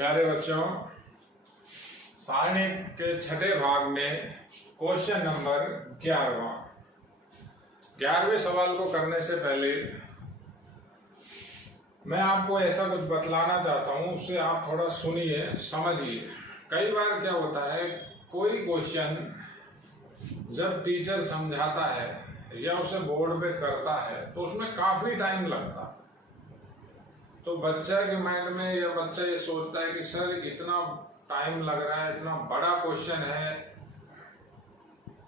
प्यारे बच्चों, सारणी के छठे भाग में क्वेश्चन नंबर 11वें सवाल को करने से पहले मैं आपको ऐसा कुछ बतलाना चाहता हूँ, उससे आप थोड़ा सुनिए, समझिए। कई बार क्या होता है, कोई क्वेश्चन जब टीचर समझाता है या उसे बोर्ड पे करता है तो उसमें काफी टाइम लगता है। तो बच्चा के माइंड में या बच्चा ये सोचता है कि सर इतना टाइम लग रहा है, इतना बड़ा क्वेश्चन है,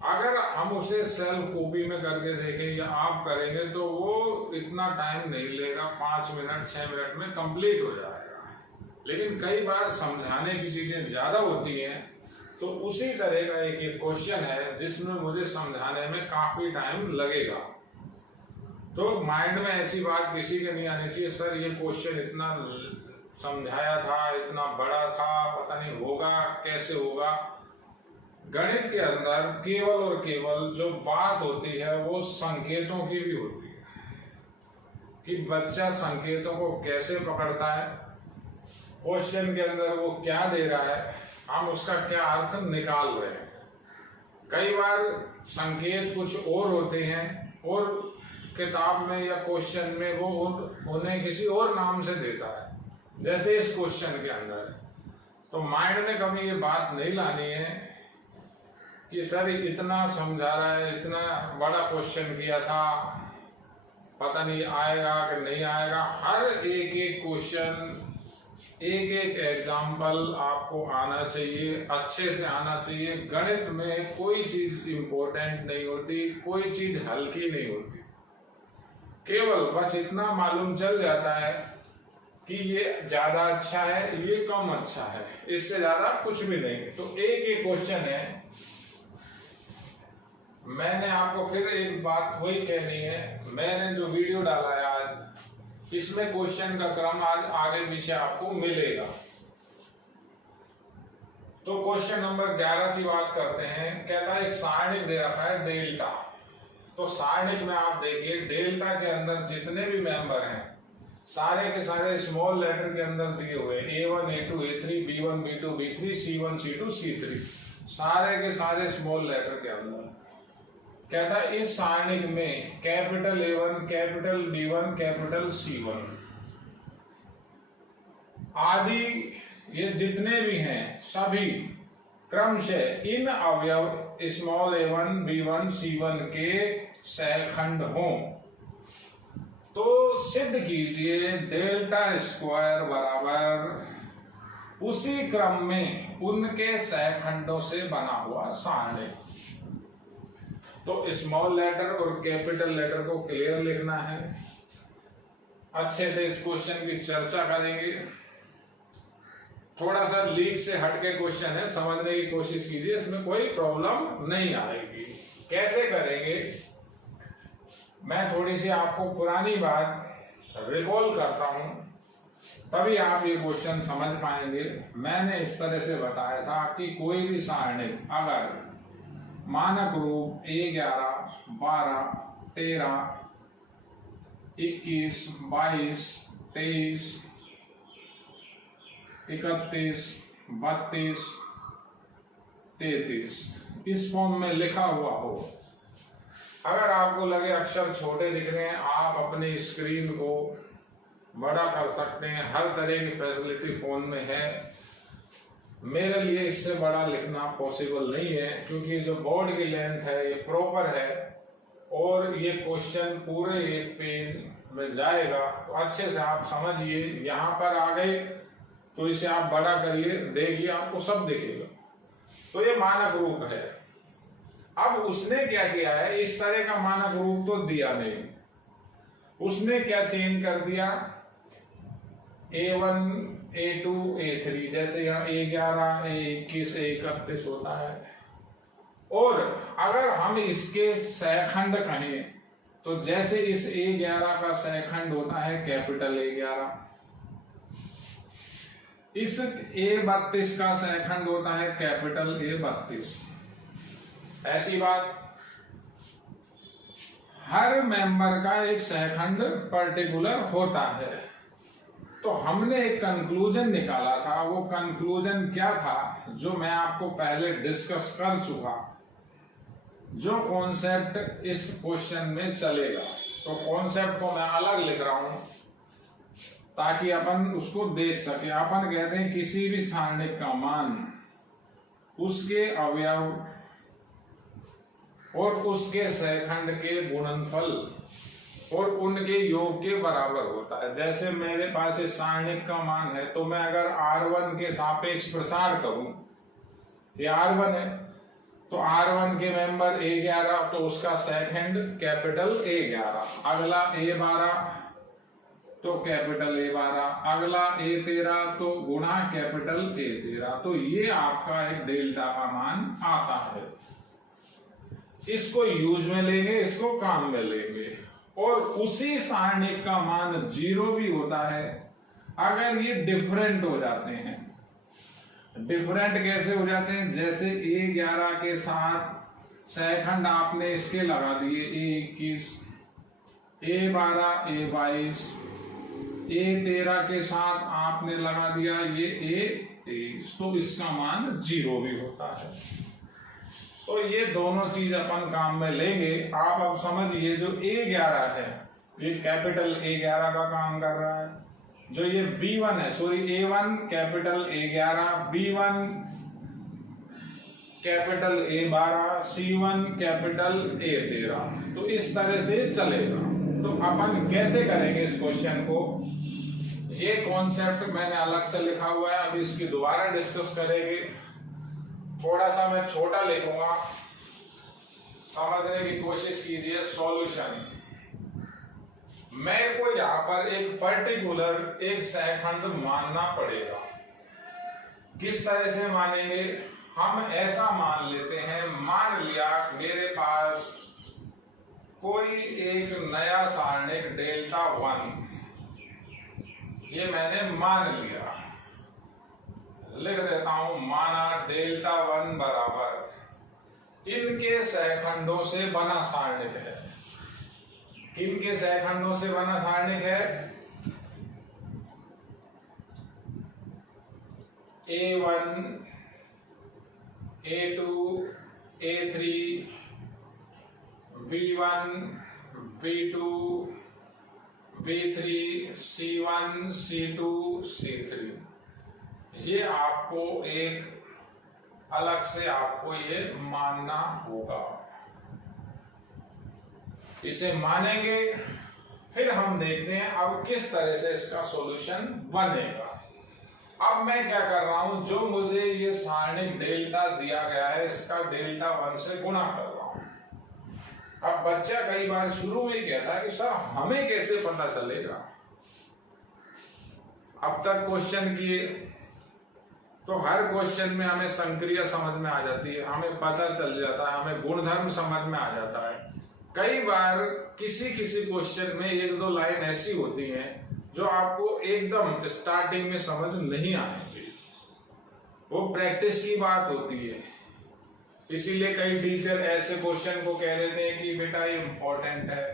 अगर हम उसे सेल्फ कॉपी में करके देखें या आप करेंगे तो वो इतना टाइम नहीं लेगा, 5 मिनट 6 मिनट में कंप्लीट हो जाएगा। लेकिन कई बार समझाने की चीजें ज्यादा होती हैं, तो उसी तरह का एक क्वेश्चन है जिसमें मुझे समझाने में काफी टाइम लगेगा। तो माइंड में ऐसी बात किसी के नहीं आनी चाहिए, सर ये क्वेश्चन इतना समझाया था, इतना बड़ा था, पता नहीं होगा कैसे होगा। गणित के अंदर केवल और केवल जो बात होती है वो संकेतों की भी होती है कि बच्चा संकेतों को कैसे पकड़ता है, क्वेश्चन के अंदर वो क्या दे रहा है, हम उसका क्या अर्थ निकाल रहे हैं। कई बार संकेत कुछ और होते हैं और किताब में या क्वेश्चन में वो उन्हें किसी और नाम से देता है, जैसे इस क्वेश्चन के अंदर। तो माइंड में कभी ये बात नहीं लानी है कि सर इतना समझा रहा है, इतना बड़ा क्वेश्चन किया था, पता नहीं आएगा कि नहीं आएगा। हर एक क्वेश्चन, एक एग्जाम्पल आपको आना चाहिए, अच्छे से आना चाहिए। गणित में कोई चीज इंपॉर्टेंट नहीं होती, कोई चीज हल्की नहीं होती। केवल बस इतना मालूम चल जाता है कि ये ज्यादा अच्छा है, ये कम अच्छा है, इससे ज्यादा कुछ भी नहीं। तो एक क्वेश्चन है। मैंने आपको फिर एक बात वही कहनी है, मैंने जो वीडियो डाला है आज, इसमें क्वेश्चन का क्रम आज आगे पीछे आपको मिलेगा। तो क्वेश्चन नंबर 11 की बात करते हैं। कहता है एक सारणी दे रखा है डेल्टा। तो सारणी में आप देखिए, डेल्टा के अंदर जितने भी मेंबर हैं सारे के सारे स्मॉल लेटर के अंदर दिए हुए, A1 A2 A3 B1 B2 B3 C1 C2 C3, सारे के सारे स्मॉल लेटर के अंदर। कहता है इस सारणी में capital A1 capital B1 capital C1 आदि ये जितने भी हैं सभी क्रमशः इन अवयव स्मॉल A1 B1 C1 के सहखंड हों तो सिद्ध कीजिए डेल्टा स्क्वायर बराबर उसी क्रम में उनके सहखंडों से बना हुआ सारणी। तो स्मॉल लेटर और कैपिटल लेटर को क्लियर लिखना है। अच्छे से इस क्वेश्चन की चर्चा करेंगे। थोड़ा सा लीक से हटके क्वेश्चन है, समझने की कोशिश कीजिए, इसमें कोई प्रॉब्लम नहीं आएगी। कैसे करेंगे, मैं थोड़ी सी आपको पुरानी बात रिकॉल करता हूं, तभी आप ये क्वेश्चन समझ पाएंगे। मैंने इस तरह से बताया था कि कोई भी सारणी अगर मानक रूप A11 12 13 21 22 23 31 32 33 इस फॉर्म में लिखा हुआ हो, अगर आपको लगे अक्षर छोटे दिख रहे हैं, आप अपनी स्क्रीन को बड़ा कर सकते हैं। हर तरह की फैसिलिटी फोन में है। मेरे लिए इससे बड़ा लिखना पॉसिबल नहीं है, क्योंकि जो बोर्ड की लेंथ है ये प्रॉपर है और ये क्वेश्चन पूरे एक पेज में जाएगा। तो अच्छे से आप समझिए। यहाँ पर आ गए तो इसे आप बड़ा करिए, देखिए आपको सब दिखेगा। तो ये मानक रूप है। अब उसने क्या किया है, इस तरह का मानक रूप तो दिया नहीं, उसने क्या चेंज कर दिया, A1 A2 A3, जैसे यहाँ A11 A21 A31 होता है। और अगर हम इसके सहखंड कहें तो जैसे इस A11 का सहखंड होता है कैपिटल A11, इस A32 का सहखंड होता है कैपिटल A32। ऐसी बात, हर मेंबर का एक सहखंड पर्टिकुलर होता है। तो हमने एक कंक्लूजन निकाला था। वो कंक्लूजन क्या था, जो मैं आपको पहले डिस्कस कर चुका, जो कॉन्सेप्ट इस क्वेश्चन में चलेगा। तो कॉन्सेप्ट को मैं अलग लिख रहा हूं ताकि अपन उसको देख सके। अपन कहते हैं किसी भी सारणिक का मान उसके अवयव और उसके सहखंड के गुणनफल और उनके योग के बराबर होता है। जैसे मेरे पास इस सारणिक का मान है, तो मैं अगर R1 के सापेक्ष प्रसार करूं, ये R1 है, तो R1 के मेंबर A11, तो उसका सहखंड कैपिटल A11, अगला A12 तो कैपिटल A12, अगला A13 तो गुणा कैपिटल A13। तो ये आपका एक डेल्टा का मान आता है। इसको यूज में लेंगे, इसको काम में लेंगे। और उसी सारणिक का मान 0 भी होता है अगर ये डिफरेंट हो जाते हैं। डिफरेंट कैसे हो जाते हैं, जैसे A11 के साथ सहखंड आपने इसके लगा दिए A21, A12, A22, A13 के साथ आपने लगा दिया ये A23, तो इसका मान 0 भी होता है। तो ये दोनों चीज अपन काम में लेंगे। आप अब समझिए, जो A11 है ये कैपिटल A11 का काम कर रहा है, जो ये B1 है, sorry A1 capital A11, B1 capital A12, C1 capital A13। तो इस तरह से चलेगा। तो अपन कैसे करेंगे इस क्वेश्चन को, ये कॉन्सेप्ट मैंने अलग से लिखा हुआ है, अभी इसकी दोबारा डिस्कस करेंगे। थोड़ा सा मैं छोटा लिखूंगा, समझने की कोशिश कीजिए। सॉल्यूशन, मेरे को यहां पर एक पर्टिकुलर एक सहखंड मानना पड़ेगा। किस तरह से मानेंगे, हम ऐसा मान लेते हैं, मान लिया मेरे पास कोई एक नया सारणिक डेल्टा 1, ये मैंने मान लिया, लिख देता हूं, माना डेल्टा 1 बराबर इनके सहखंडों से बना सारणिक है। किनके सहखंडों से बना सारणिक है, A1, A2, A3, B1, B2, B3, C1, C2, C3। ये आपको एक अलग से आपको ये मानना होगा। इसे मानेंगे, फिर हम देखते हैं अब किस तरह से इसका सॉल्यूशन बनेगा। अब मैं क्या कर रहा हूं, जो मुझे ये सारणिक डेल्टा दिया गया है, इसका डेल्टा 1 से गुणा कर रहा हूं। अब बच्चा कई बार शुरू में ही कहता है कि सर हमें कैसे पता चलेगा। अब तक क्वेश्चन किए तो हर क्वेश्चन में हमें संक्रिया समझ में आ जाती है, हमें पता चल जाता है, हमें गुणधर्म समझ में आ जाता है। कई बार किसी किसी क्वेश्चन में एक दो लाइन ऐसी होती हैं जो आपको एकदम स्टार्टिंग में समझ नहीं आएंगी, वो प्रैक्टिस की बात होती है। इसीलिए कई टीचर ऐसे क्वेश्चन को कह देते हैं कि बेटा ये इंपॉर्टेंट है,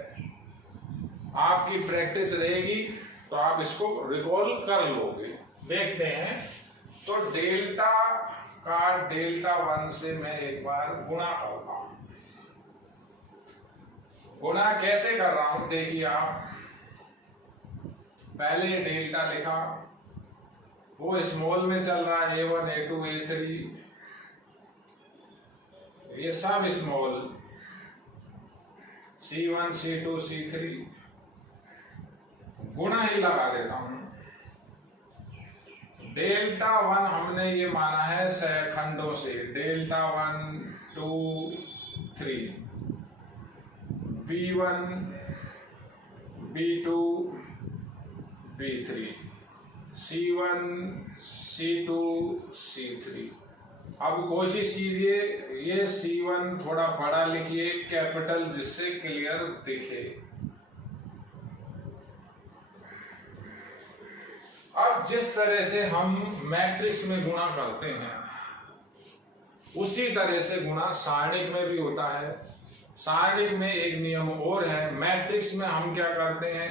आपकी प्रैक्टिस रहेगी तो आप इसको रिकॉल कर लोगे। देखते हैं, तो डेल्टा का डेल्टा 1 से मैं एक बार गुणा करता हूं। गुणा कैसे कर रहा हूं, देखिए आप, पहले डेल्टा लिखा, वो स्मॉल में चल रहा है, A1, A2, A3, ये सब स्मॉल, C1, C2, C3, गुणा ही लगा देता हूं। डेल्टा 1 हमने ये माना है सहखंडों से, delta 1, 2, 3, B1, B2, B3, C1, C2, C3। अब कोशिश कीजिए ये C1 थोड़ा बड़ा लिखिए, कैपिटल, जिससे क्लियर दिखे। अब जिस तरह से हम मैट्रिक्स में गुणा करते हैं उसी तरह से गुणा सारणिक में भी होता है। सारणिक में एक नियम और है, मैट्रिक्स में हम क्या करते हैं,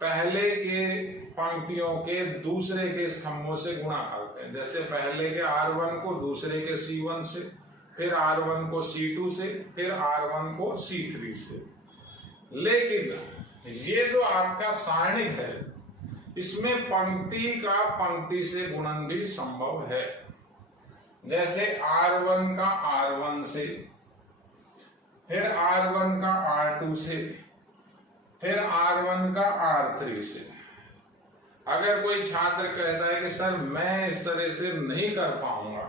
पहले के पंक्तियों के दूसरे के स्तंभों से गुणा करते हैं। जैसे पहले के R1 को दूसरे के C1 से, फिर R1 को C2 से, फिर R1 को C3 से। लेकिन ये जो आपका सारणिक है, इसमें पंक्ति का पंक्ति से गुणन भी संभव है। जैसे R1 का R1 से, फिर R1 का R2 से, फिर R1 का R3 से। अगर कोई छात्र कहता है कि सर मैं इस तरह से नहीं कर पाऊंगा,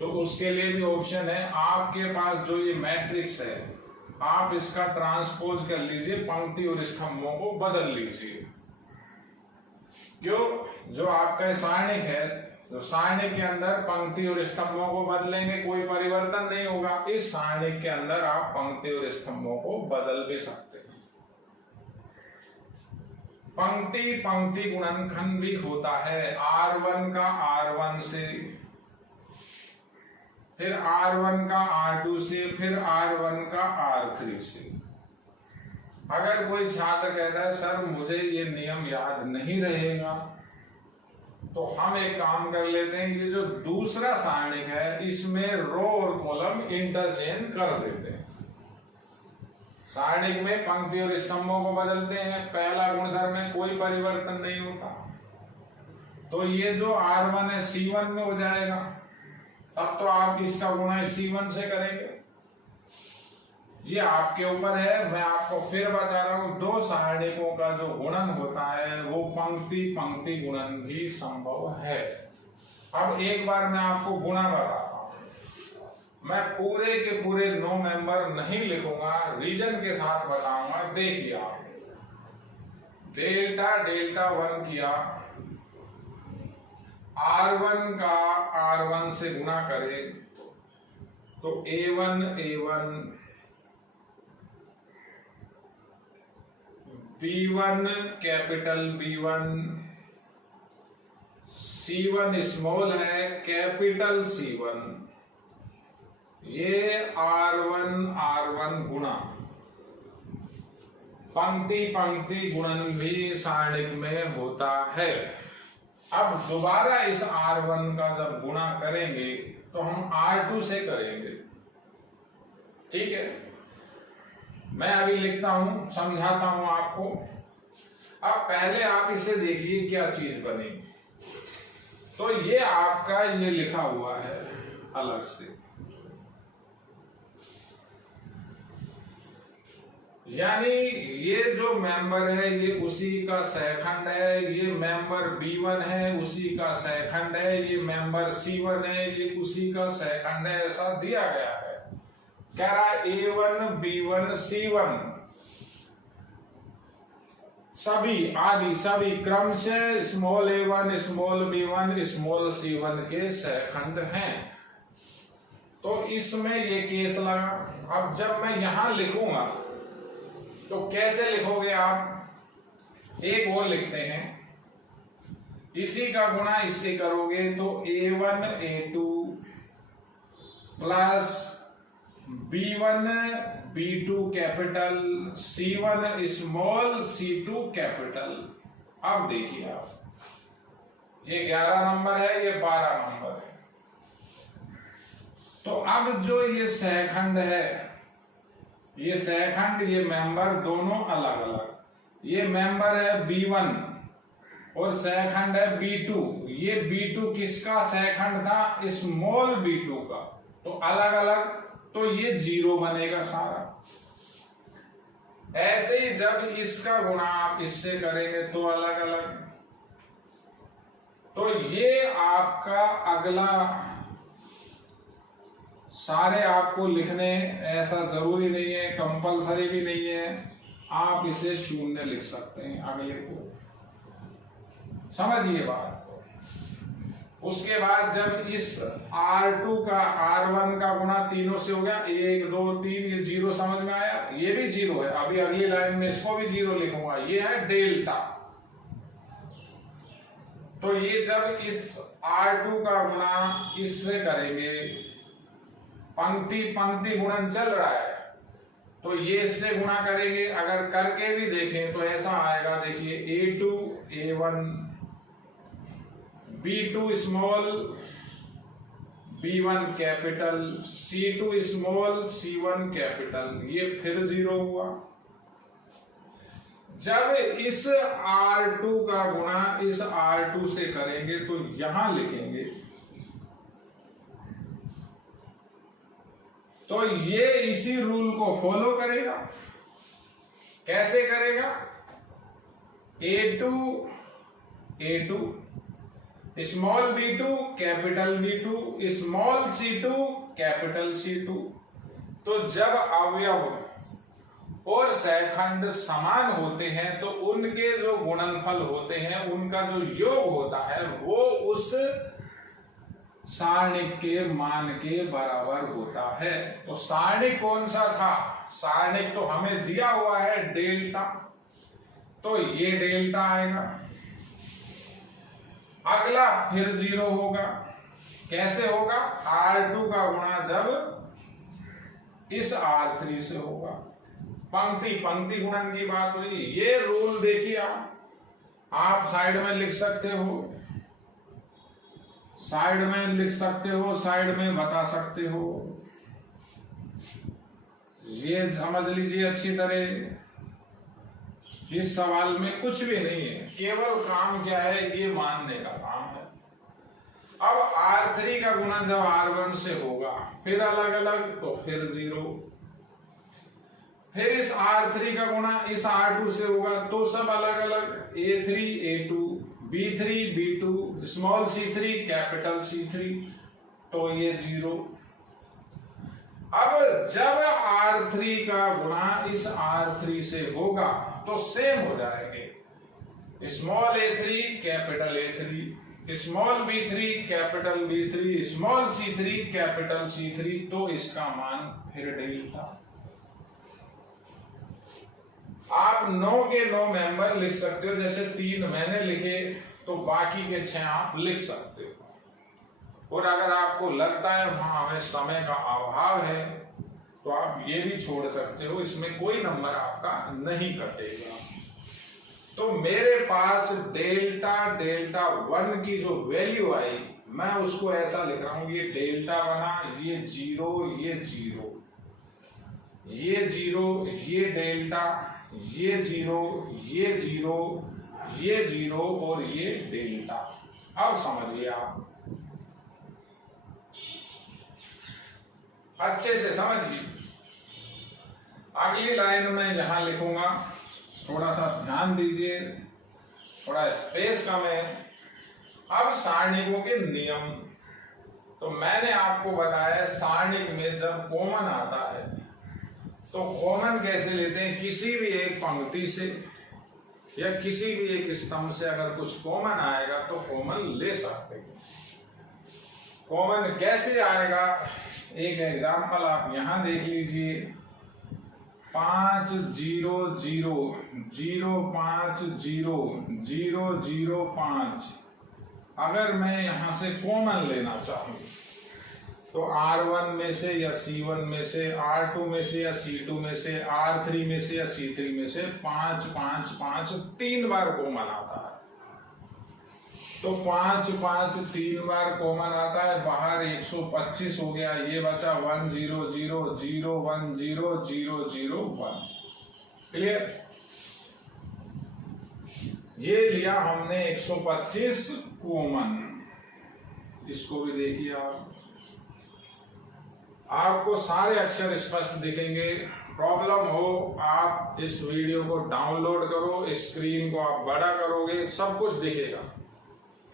तो उसके लिए भी ऑप्शन है। आपके पास जो ये मैट्रिक्स है, आप इसका ट्रांसपोज कर लीजिए, पंक्ति और स्तंभों को बदल लीजिए। क्यों? जो आपका सारणिक है, जो सारणिक के अंदर पंक्ति और स्तंभों को बदलेंगे, कोई परिवर्तन नहीं होगा। इस सारणिक के अंदर आप पंक्ति और स्तंभों को बदल भी सकते हैं। पंक्ति पंक्ति गुणनखंड भी होता है। R1 का R1 से, फिर R1 का R2 से, फिर R1 का R3 से। अगर कोई छात्र कहता है सर मुझे ये नियम याद नहीं रहेगा, तो हम एक काम कर लेते हैं, ये जो दूसरा सारणिक है इसमें रो और कॉलम इंटरचेंज कर देते हैं। सारणिक में पंक्ति और स्तंभों को बदलते हैं, पहला गुणधर्म में कोई परिवर्तन नहीं होता। तो ये जो R1 है C1 में हो जाएगा, तब तो आप इसका गुणा C1 से करेंगे। ये आपके ऊपर है। मैं आपको फिर बता रहा हूं, दो सारणिकों का जो गुणन होता है वो पंक्ति पंक्ति गुणन भी संभव है। अब एक बार मैं आपको गुणा बताता हूं। मैं पूरे के पूरे 9 मेंबर नहीं लिखूंगा, रीजन के साथ बताऊंगा। देखिए आप, डेल्टा डेल्टा 1 किया, R1 का R1 से गुणा करें तो A1 A1, B1 capital B1, C1 small है कैपिटल C1। ये R1 R1 गुणा पंक्ति पंक्ति गुणन भी सारणिक में होता है। अब दोबारा इस R1 का जब गुणा करेंगे तो हम R2 से करेंगे। ठीक है, मैं अभी लिखता हूं, समझाता हूं आपको। अब पहले आप इसे देखिए क्या चीज बनेगी। तो ये आपका ये लिखा हुआ है अलग से, यानी ये जो मेंबर है ये उसी का सहखंड है। ये मेंबर B1 है, उसी का सहखंड है। ये मेंबर C1 है, ये उसी का सहखंड है। ऐसा दिया गया है। कह रहा A1 B1 C1 सभी आदि सभी क्रम से small A1 small B1 small C1 के सहखंड हैं। तो इसमें ये केस लगा। अब जब मैं यहां लिखूंगा तो कैसे लिखोगे आप? एक और लिखते हैं, इसी का गुणा इससे करोगे तो A1 A2 plus B1 B2 capital, C1 small C2 capital. अब देखिए आप, ये 11 नंबर है, ये 12 नंबर है। तो अब जो ये सहखंड है, ये सहखंड, ये मेंबर दोनों अलग अलग। ये मेंबर है B1 और सहखंड है B2। ये B2 किसका सहखंड था? स्मॉल B2 का। तो अलग अलग, तो ये 0 बनेगा सारा। ऐसे ही जब इसका गुणा आप इससे करेंगे तो अलग अलग। तो ये आपका अगला, सारे आपको लिखने ऐसा जरूरी नहीं है, कंपलसरी भी नहीं है। आप इसे 0 लिख सकते हैं अगले को। समझिए बात को। उसके बाद जब इस R2 का R1 का गुणा तीनों से हो गया, 1 2 3, ये 0 समझ में आया? ये भी 0 है। अभी अगली लाइन में इसको भी 0 लिखूंगा। ये है डेल्टा। तो ये जब इस R2 का गुणा इससे करेंगे, पंक्ति पंक्ति गुणन चल रहा है, तो ये इससे गुणा करेंगे। अगर करके भी देखें तो ऐसा आएगा, देखिए A2 A1 B2 small B1 capital C2 small C1 capital, ये फिर 0 हुआ। जब इस R2 का गुणा इस R2 से करेंगे तो यहां लिखेंगे, तो ये इसी रूल को फॉलो करेगा। कैसे करेगा? A2 small B2 capital B2 small C2 capital C2। तो जब अवयव और सहखंड समान होते हैं तो उनके जो गुणनफल होते हैं, उनका जो योग होता है वो उस सारणिक के मान के बराबर होता है। तो सारणिक कौन सा था? सारणिक तो हमें दिया हुआ है डेल्टा, तो ये डेल्टा आएगा। अगला फिर 0 होगा। कैसे होगा? R2 का गुणा जब इस R3 से होगा। पंक्ति पंक्ति गुणन की बात हुई। ये रूल देखिए, आप साइड में लिख सकते हो, साइड में लिख सकते हो, साइड में बता सकते हो। ये समझ लीजिए अच्छी तरह। इस सवाल में कुछ भी नहीं है, केवल काम क्या है, ये मानने का काम है। अब R3 का गुणा जब R1 से होगा, फिर अलग अलग, तो फिर 0। फिर इस R3 का गुणा इस R2 से होगा, तो सब अलग अलग, A3 A2 B3 B2 small C3 capital C3, तो ये 0। अब जब R3 का गुणा इस R3 से होगा तो सेम हो जाएंगे। Small A3 capital A3 small B3 capital B3 small C3 capital C3, तो इसका मान फिर डेल्टा। आप 9 के 9 मेंबर लिख सकते हो। जैसे 3 मैंने लिखे तो बाकी के 6 आप लिख सकते हो। और अगर आपको लगता है वहां हमें समय का अभाव है तो आप ये भी छोड़ सकते हो, इसमें कोई नंबर आपका नहीं कटेगा। तो मेरे पास डेल्टा 1 की जो वैल्यू आई, मैं उसको ऐसा लिख रहा हूं, ये डेल्टा बना, ये 0 ये 0 ये 0 ये डेल्टा, ये 0 ये 0 ये 0 और ये डेल्टा। अब समझिए आप अच्छे से समझिए। अगली लाइन में यहां लिखूंगा, थोड़ा सा ध्यान दीजिए, थोड़ा स्पेस कम है। अब सारणिकों के नियम, तो मैंने आपको बताया सारणिक में जब कॉमन आता है तो कॉमन कैसे लेते हैं? किसी भी एक पंक्ति से या किसी भी एक स्तंभ से अगर कुछ कॉमन आएगा तो कॉमन ले सकते हैं। कॉमन कैसे आएगा? एक एग्जांपल आप यहां देख लीजिए, 5 0 0 0 5 0 0 0 5। अगर मैं यहां से कॉमन लेना चाहूं तो R1 में से या C1 में से, R2 में से या C2 में से, R3 में से या C3 में से 5 5 5 3 बार कॉमन आता है। तो 5 5 3 बार कॉमन आता है, बाहर 125 हो गया, ये बचा 1 0 0 0 1 0 0 0 1। क्लियर? ये लिया हमने 125 कॉमन। इसको भी देखिए आपको सारे अक्षर स्पष्ट दिखेंगे। प्रॉब्लम हो आप इस वीडियो को डाउनलोड करो, स्क्रीन को आप बड़ा करोगे, सब कुछ दिखेगा।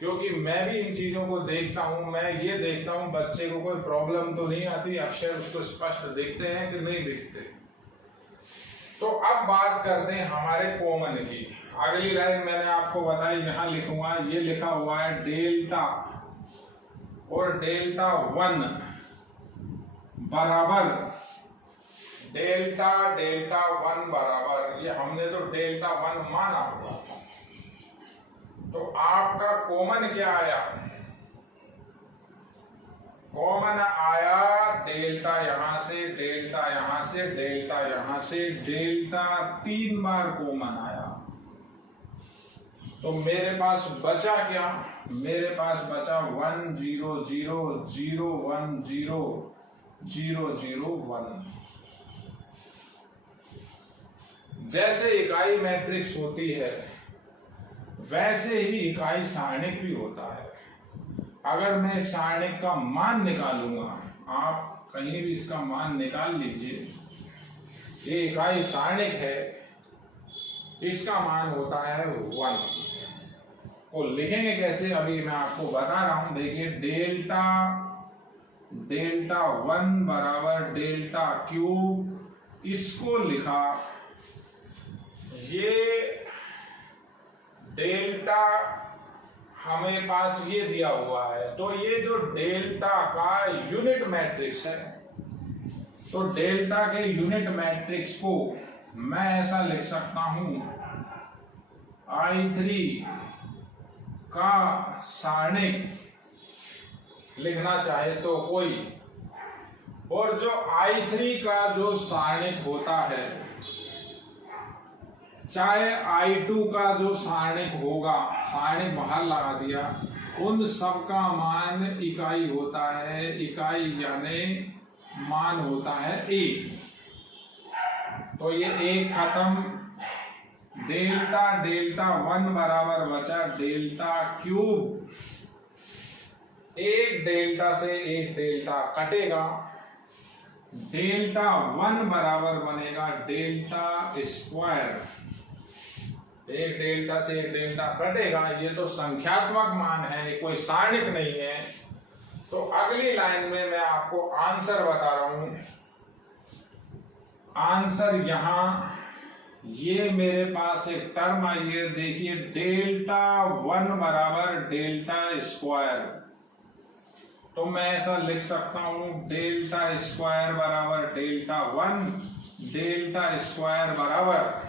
क्योंकि मैं भी इन चीजों को देखता हूं, मैं ये देखता हूं बच्चे को कोई प्रॉब्लम तो नहीं आती, अक्षर उसको स्पष्ट दिखते हैं कि नहीं दिखते। तो अब बात करते हैं हमारे कॉमन की। अगली लाइन मैंने आपको बताई, यहां लिखूंगा, ये लिखा हुआ है डेल्टा और डेल्टा 1 बराबर डेल्टा 1 बराबर, ये हमने तो डेल्टा 1 माना हुआ था। तो आपका कॉमन क्या आया? कॉमन आया, डेल्टा यहां से, डेल्टा यहां से, डेल्टा यहां से, डेल्टा 3 बार कॉमन आया, तो मेरे पास बचा क्या? मेरे पास बचा 1 0 0 0 1 0 0 0 1। जैसे इकाई मैट्रिक्स होती है वैसे ही इकाई सारणिक भी होता है। अगर मैं सारणिक का मान निकालूंगा, आप कहीं भी इसका मान निकाल लीजिए, ये इकाई सारणिक है, इसका मान होता है 1। वो लिखेंगे कैसे अभी मैं आपको बता रहा हूं। देखिए डेल्टा 1 बराबर डेल्टा क्यूब, इसको लिखा, ये डेल्टा हमें पास ये दिया हुआ है, तो ये जो डेल्टा का यूनिट मैट्रिक्स है, तो डेल्टा के यूनिट मैट्रिक्स को मैं ऐसा लिख सकता हूं, I3 का सारणिक लिखना चाहे तो कोई, और जो I3 का जो सारणिक होता है, चाहे I2 का जो सारणिक होगा, सारणिक बाहर लगा दिया, उन सब का मान इकाई होता है, इकाई यानी मान होता है 1। तो ये 1 खत्म, डेल्टा 1 बराबर बचा डेल्टा क्यूब, एक डेल्टा से एक डेल्टा कटेगा, डेल्टा 1 बराबर बनेगा डेल्टा स्क्वायर, एक डेल्टा से एक डेल्टा कटेगा। ये तो संख्यात्मक मान है, ये कोई सारणिक नहीं है। तो अगली लाइन में मैं आपको आंसर बता रहा हूं। आंसर यहां, ये मेरे पास एक टर्म आई है, देखिए डेल्टा 1 बराबर डेल्टा स्क्वायर, तो मैं ऐसा लिख सकता हूं, डेल्टा स्क्वायर बराबर डेल्टा 1, डेल्टा स्क्वायर बराबर,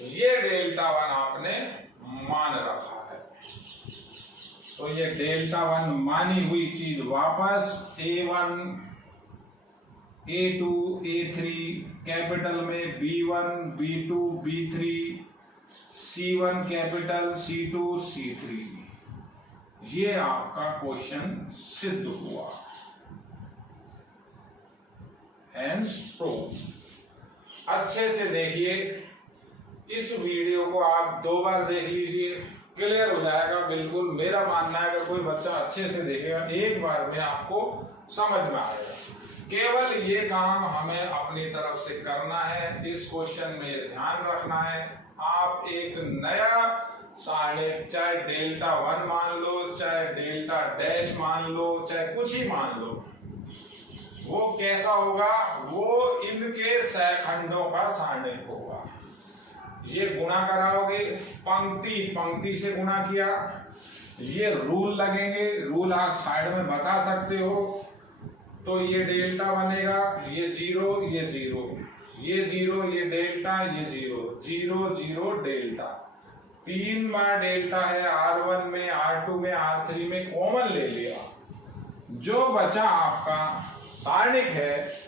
ये डेल्टा 1 आपने मान रखा है, तो ये डेल्टा 1 मानी हुई चीज वापस A1 A2 A3 कैपिटल में B1 B2 B3 C1 capital C2 C3, ये आपका क्वेश्चन सिद्ध हुआ। Hence prove. अच्छे से देखिए, इस वीडियो को आप 2 बार देख लीजिए, क्लियर हो जाएगा बिल्कुल। मेरा मानना है कि कोई बच्चा अच्छे से देखेगा, एक बार में आपको समझ में आएगा। केवल ये काम हमें अपनी तरफ से करना है, इस क्वेश्चन में ध्यान रखना है। आप एक नया सारणिक, चाहे डेल्टा 1 मान लो, चाहे डेल्टा डैश मान लो, चाहे कुछ ही मान लो, वो कैसा होगा, वो इनके सहखंडों का सारणिक होगा। ये गुणा कराओगे, पंक्ति पंक्ति से गुणा किया, ये रूल लगेंगे, रूल आप साइड में बता सकते हो, तो ये डेल्टा बनेगा, ये 0 ये 0, ये 0 ये डेल्टा, ये 0 0 0 डेल्टा, 3 बार डेल्टा है, R1 में R2 में R3 में कॉमन ले लिया, जो बचा आपका सारणिक है।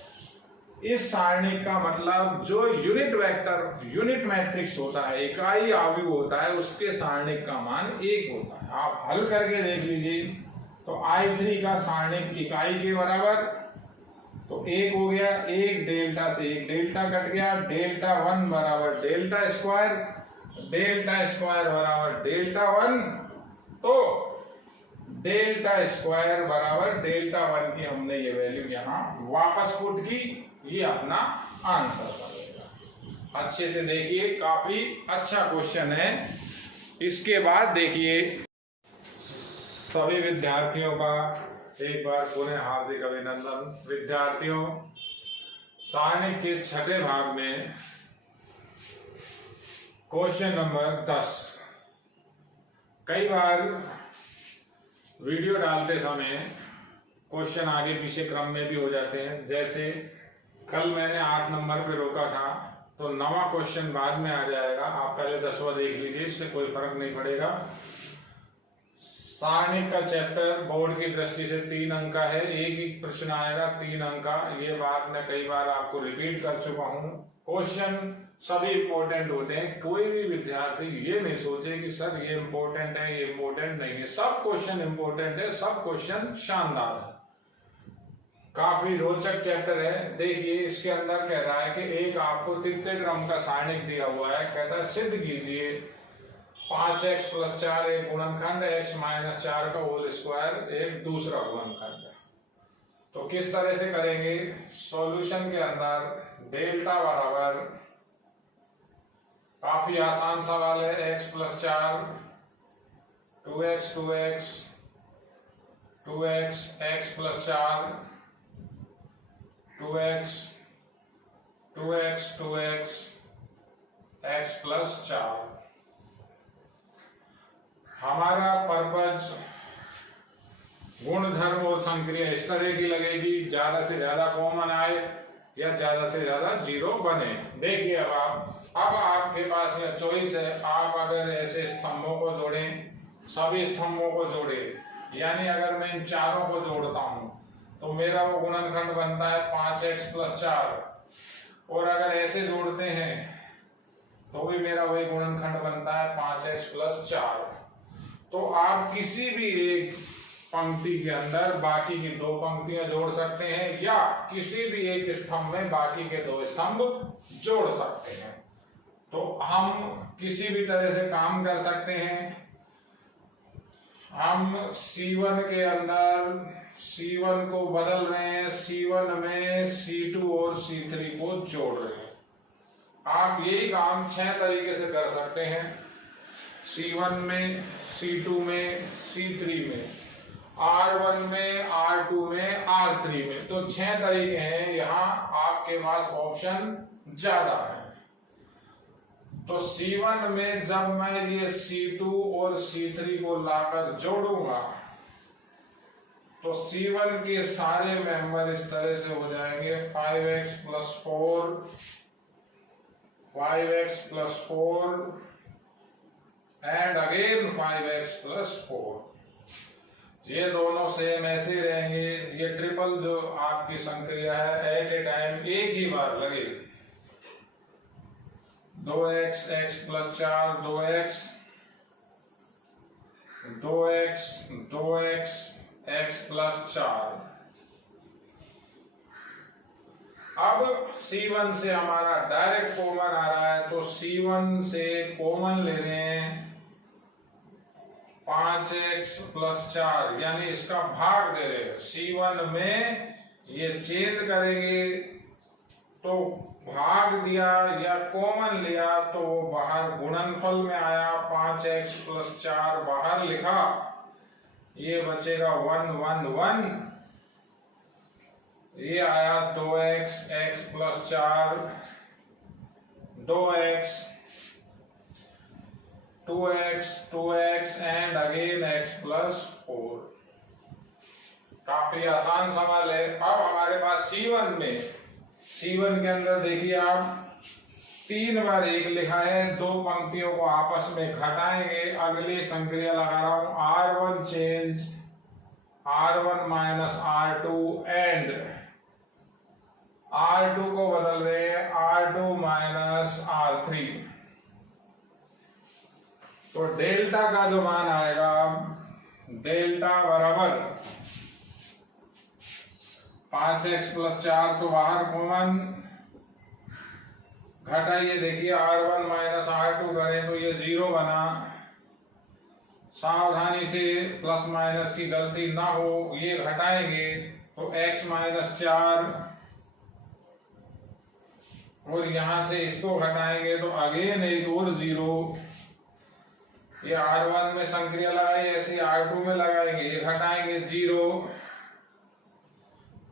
इस सारणिक का मतलब जो यूनिट वेक्टर, यूनिट मैट्रिक्स होता है, इकाई आव्यूह होता है, उसके सारणिक का मान 1 होता है। आप हल करके देख लीजिए, तो I3 का सारणिक इकाई के बराबर, तो 1 हो गया, एक डेल्टा से एक डेल्टा कट गया, डेल्टा 1 बराबर डेल्टा स्क्वायर, डेल्टा स्क्वायर बराबर डेल्टा 1, तो डेल्टा स्क्वायर बराबर डेल्टा 1 की हमने ये वैल्यू यहाँ वापस पुट की, ये अपना आंसर बनेगा। अच्छे से देखिए, काफी अच्छा क्वेश्चन है। इसके बाद देखिए, सभी विद्यार्थियों का एक बार पुनः हार्दिक अभिनंदन। विद्यार्थियों, सारणिक के 6ठे भाग में क्वेश्चन नंबर 10, कई बार वीडियो डालते समय क्वेश्चन आगे पीछे क्रम में भी हो जाते हैं। जैसे कल मैंने 8 नंबर पे रोका था, तो 9वां क्वेश्चन बाद में आ जाएगा, आप पहले 10वां देख लीजिए, इससे कोई फर्क नहीं पड़ेगा। सारणिक का चैप्टर बोर्ड की दृष्टि से 3 अंक का है, एक ही प्रश्न आएगा 3 अंक का। ये बात मैं कई बार आपको रिपीट कर चुका हूँ। क्वेश्चन सभी इंपॉर्टेंट होते हैं, कोई भी विद्यार्थी ये नहीं सोचे कि सर ये इंपॉर्टेंट है ये इंपॉर्टेंट नहीं है। सब क्वेश्चन इंपॉर्टेंट है, सब क्वेश्चन शानदार है। काफी रोचक चैप्टर है। देखिए इसके अंदर कह रहा है कि एक आपको तृतीय क्रम का सारणिक दिया हुआ है, कहता है सिद्ध कीजिए 5x + 4 एक गुणनखंड, x - 4 का होल स्क्वायर एक दूसरा गुणनखंड। तो किस तरह से करेंगे? सॉल्यूशन के अंदर डेल्टा बराबर, काफी आसान सवाल है, x + 4 2x 2x 2x x + 4 2x 2x 2x x + 4। हमारा पर्पज गुणधर्म और संक्रिया इस तरह की लगेगी, ज्यादा से ज्यादा कॉमन आए या ज्यादा से ज्यादा जीरो बने। देखिए अब आपके पास यह चॉइस है, आप अगर ऐसे स्तंभों को जोड़ें, सभी स्तंभों को जोड़ें, यानी अगर मैं इन चारों को जोड़ता हूं तो मेरा वो गुणनखंड बनता है 5x + 4, और अगर ऐसे जोड़ते हैं तो भी मेरा वही गुणनखंड बनता है 5x + 4। तो आप किसी भी एक पंक्ति के अंदर बाकी की 2 पंक्तियां जोड़ सकते हैं, या किसी भी एक स्तंभ में बाकी के 2 स्तंभ जोड़ सकते हैं। तो हम किसी भी तरह से काम कर सकते हैं। हम C1 के अंदर C1 को बदल रहे हैं, C1 में C2 और C3 को जोड़ रहे हैं। आप यही काम 6 तरीके से कर सकते हैं, C1 में, C2 में, C3 में, R1 में, R2 में, R3 में। तो 6 तरीके हैं, यहाँ आपके पास ऑप्शन ज्यादा है। तो C1 में जब मैं ये C2 और C3 को लाकर जोड़ूंगा तो C1 के सारे मेंबर इस तरह से हो जाएंगे 5x + 4 5x + 4 and again 5x + 4। ये दोनों सेम ऐसे रहेंगे। ये ट्रिपल जो आपकी संक्रिया है एट ए टाइम एक ही बार लगेगी। 2x x + 4 2x 2x 2x x + 4। अब C1 से हमारा डायरेक्ट कॉमन आ रहा है, तो C1 से कॉमन ले रहे हैं 5x + 4, यानी इसका भाग दे रहे हैं। C1 में ये छेद करेंगे तो भाग दिया या कॉमन लिया तो वो बाहर गुणनफल में आया, 5x + 4 बाहर लिखा, ये बचेगा 1 1 1, ये आया 2x x + 4 2x 2x 2x and again x + 4। काफी आसान सवाल है। अब हमारे पास C1 के अंदर देखिए आप 3 बार 1 लिखा है, 2 पंक्तियों को आपस में घटाएंगे। अगली संक्रिया लगा रहा हूं, R1 change R1 - R2 and R2 को बदल रहे हैं R2 - R3। तो डेल्टा का जो मान आएगा, डेल्टा बराबर 5x + 4 तो बाहर कॉमन घटाइए, देखिए R1 - R2 करें तो ये 0 बना। सावधानी से प्लस माइनस की गलती ना हो, ये घटाएंगे तो x - 4 और यहां से इसको घटाएंगे तो अगेन एक और 0। ये R1 में संक्रिया लगाई, ऐसे R2 में लगाएंगे, ये घटाएंगे 0।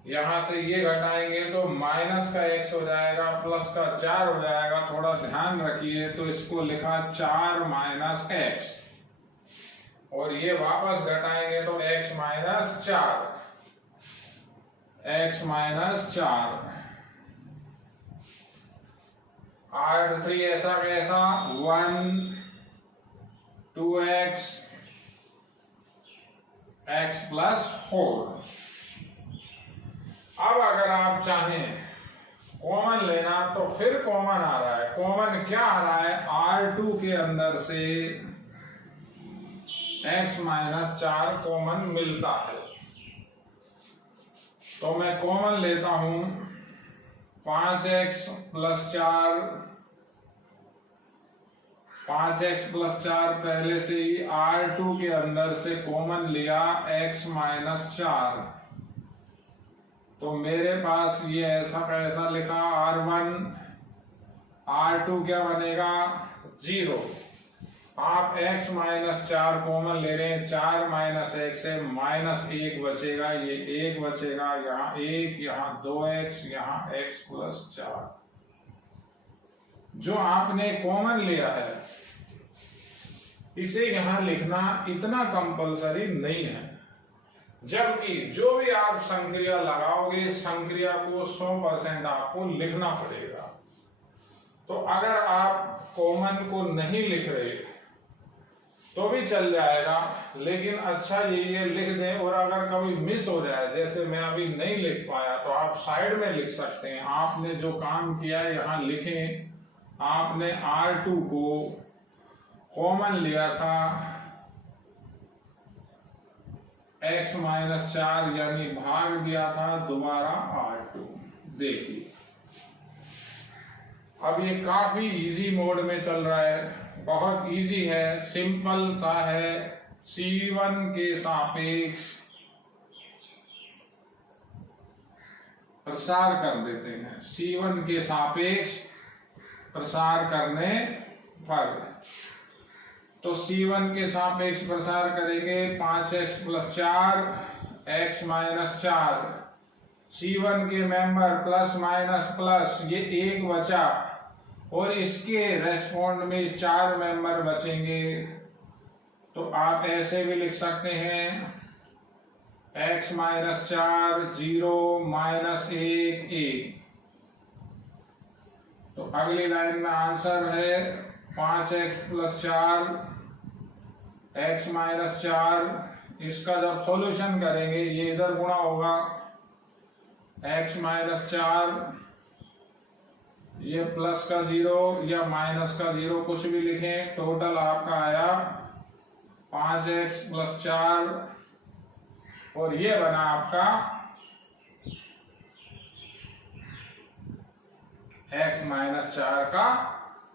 यहां से ये घटाएंगे तो माइनस का x हो जाएगा, प्लस का 4 हो जाएगा। थोड़ा ध्यान रखिए, तो इसको लिखा 4 - x, और ये वापस घटाएंगे तो x - 4 x - 4। R3 ऐसा कैसा 1 2x x प्लस 4। अब अगर आप चाहें कॉमन लेना तो फिर कॉमन आ रहा है। कॉमन क्या आ रहा है? R2 के अंदर से x माइनस 4 कॉमन मिलता है। तो मैं कॉमन लेता हूं 5x प्लस 4, 5x प्लस 4 पहले से ही R2 के अंदर से कॉमन लिया x माइनस 4। तो मेरे पास ये ऐसा कैसा लिखा R1, R2 क्या बनेगा? 0। आप x माइनस 4 कॉमन ले रहे हैं, 4 माइनस 1 से माइनस 1 बचेगा, ये 1 बचेगा, यहाँ 1, यहाँ 2x, यहाँ x प्लस 4। जो आपने कॉमन लिया है इसे यहां लिखना इतना कंपलसरी नहीं है, जबकि जो भी आप संक्रिया लगाओगे संक्रिया को 100% आपको लिखना पड़ेगा। तो अगर आप कॉमन को नहीं लिख रहे तो भी चल जाएगा, लेकिन अच्छा ये लिख दें। और अगर कभी मिस हो जाए, जैसे मैं अभी नहीं लिख पाया, तो आप साइड में लिख सकते हैं। आपने जो काम किया है यहां लिखें। आपने R2 को कॉमन लिया था x माइनस 4 यानी भाग दिया था दोबारा R2। देखिए अब ये काफी इजी मोड में चल रहा है, बहुत इजी है, सिंपल सा है। C1 के सापेक्ष प्रसार कर देते हैं। C1 के सापेक्ष प्रसार करने पर तो C1 के सापेक्ष प्रसार करेंगे 5x plus 4 x minus 4। C1 के मेंबर प्लस माइनस प्लस, ये 1 बचा और इसके रेस्पोंड में 4 मेंबर बचेंगे। तो आप ऐसे भी लिख सकते हैं x माइनस 4 0 माइनस 1 1। तो अगली लाइन में आंसर है 5x प्लस 4 x माइनस 4। इसका जब सॉल्यूशन करेंगे ये इधर गुणा होगा, x माइनस 4, ये प्लस का 0 या माइनस का 0 कुछ भी लिखें, टोटल आपका आया 5x प्लस 4 और ये बना आपका x माइनस 4 का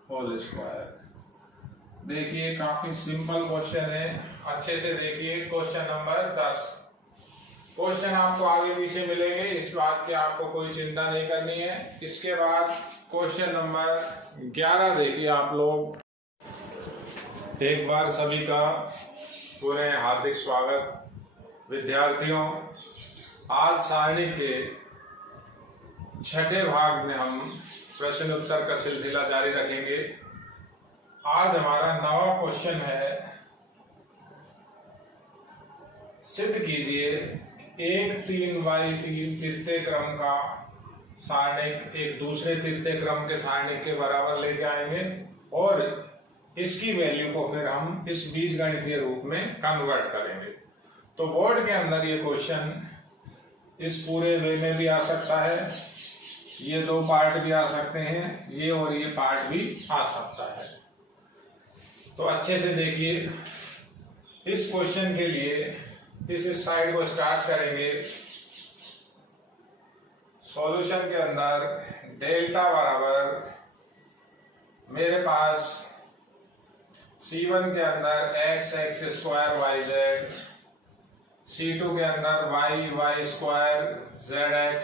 होल स्क्वायर। देखिए काफी सिंपल क्वेश्चन है, अच्छे से देखिए। Question number 10। क्वेश्चन आपको आगे पीछे मिलेंगे, इस बात की आपको कोई चिंता नहीं करनी है। इसके बाद क्वेश्चन नंबर 11 देखिए आप लोग। एक बार सभी का पुनः हार्दिक स्वागत। विद्यार्थियों, आज सारणी के छठे भाग में हम प्रश्न उत्तर का सिलसिला जारी रखेंगे। आज हमारा 9वां क्वेश्चन है। सिद्ध कीजिए एक 3x3 तृतीय क्रम का सारणिक एक दूसरे तृतीय क्रम के सारणिक के बराबर लेके आएंगे और इसकी वैल्यू को फिर हम इस बीजगणितीय रूप में कन्वर्ट करेंगे। तो बोर्ड के अंदर ये क्वेश्चन इस पूरे वे में भी आ सकता है, ये 2 पार्ट भी आ सकते हैं, ये और ये पार्ट भी आ सकता है। तो अच्छे से देखिए। इस क्वेश्चन के लिए इस साइड को स्टार्ट करेंगे। सॉल्यूशन के अंदर डेल्टा बराबर मेरे पास C1 के अंदर x स्क्वायर yz, C2 के अंदर y स्क्वायर zx,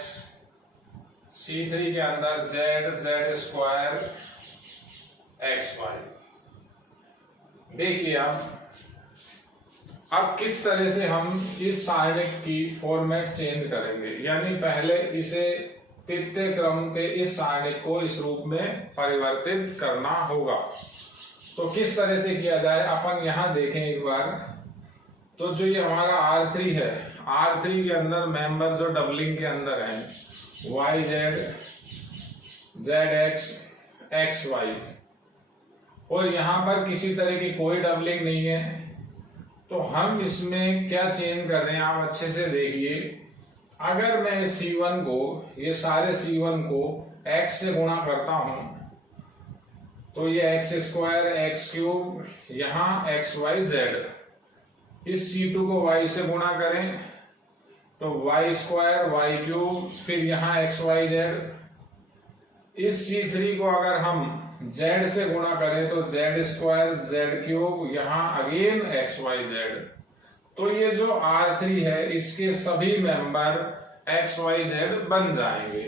C3 के अंदर z स्क्वायर xy। देखिए अब किस तरह से हम इस सारणिक की फॉर्मेट चेंज करेंगे, यानी पहले इसे तृतीय क्रम के इस सारणिक को इस रूप में परिवर्तित करना होगा। तो किस तरह से किया जाए अपन यहां देखें एक बार। तो जो ये हमारा R3 है, R3 के अंदर मेंबर जो डबलिंग के अंदर है yz, zx, xy, और यहां पर किसी तरह की कोई डबलिंग नहीं है। तो हम इसमें क्या चेंज कर रहे हैं आप अच्छे से देखिए। अगर मैं C1 को, ये सारे C1 को x से गुणा करता हूं तो ये x स्क्वायर x क्यूब, यहाँ XYZ। इस C2 को y से गुणा करें तो y स्क्वायर y क्यूब, फिर यहाँ XYZ। इस C3 को अगर हम z से गुणा करें तो z स्क्वायर z क्यूब, यहाँ अगेन XYZ। तो ये जो R3 है इसके सभी मेंबर XYZ बन जाएंगे।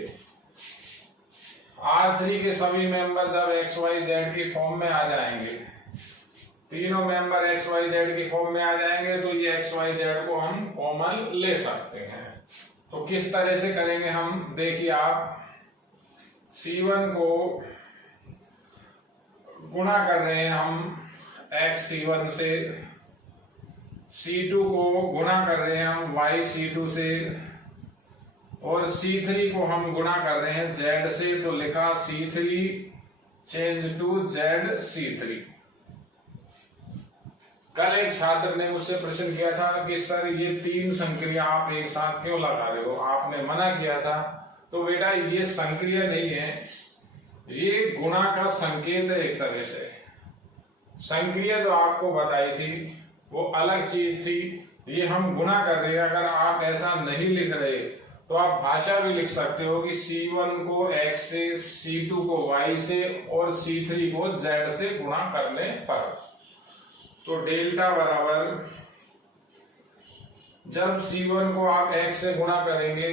R3 के सभी मेंबर जब XYZ की फॉर्म में आ जाएंगे, तीनों मेंबर XYZ की फॉर्म में आ जाएंगे, तो ये XYZ को हम कॉमन ले सकते हैं। तो किस तरह से करेंगे हम, देखिए आप C1 को गुणा कर रहे हैं हम XC1 से, C2 को गुणा कर रहे हैं हम YC2 से, और C3 को हम गुणा कर रहे हैं Z से, तो लिखा C3 चेंज टू ZC3। कल एक छात्र ने मुझसे प्रश्न किया था कि सर ये तीन संक्रिया आप एक साथ क्यों लगा रहे हो, आपने मना किया था। तो बेटा ये संक्रिया नहीं है, ये गुणा का संकेत है। एक तरह से संक्रिया जो आपको बताई थी वो अलग चीज थी, ये हम गुणा कर रहे हैं। अगर आप ऐसा नहीं लिख रहे तो आप भाषा भी लिख सकते हो कि C1 को x से, C2 को y से और C3 को z से गुणा करने पर। तो डेल्टा बराबर, जब C1 को आप x से गुणा करेंगे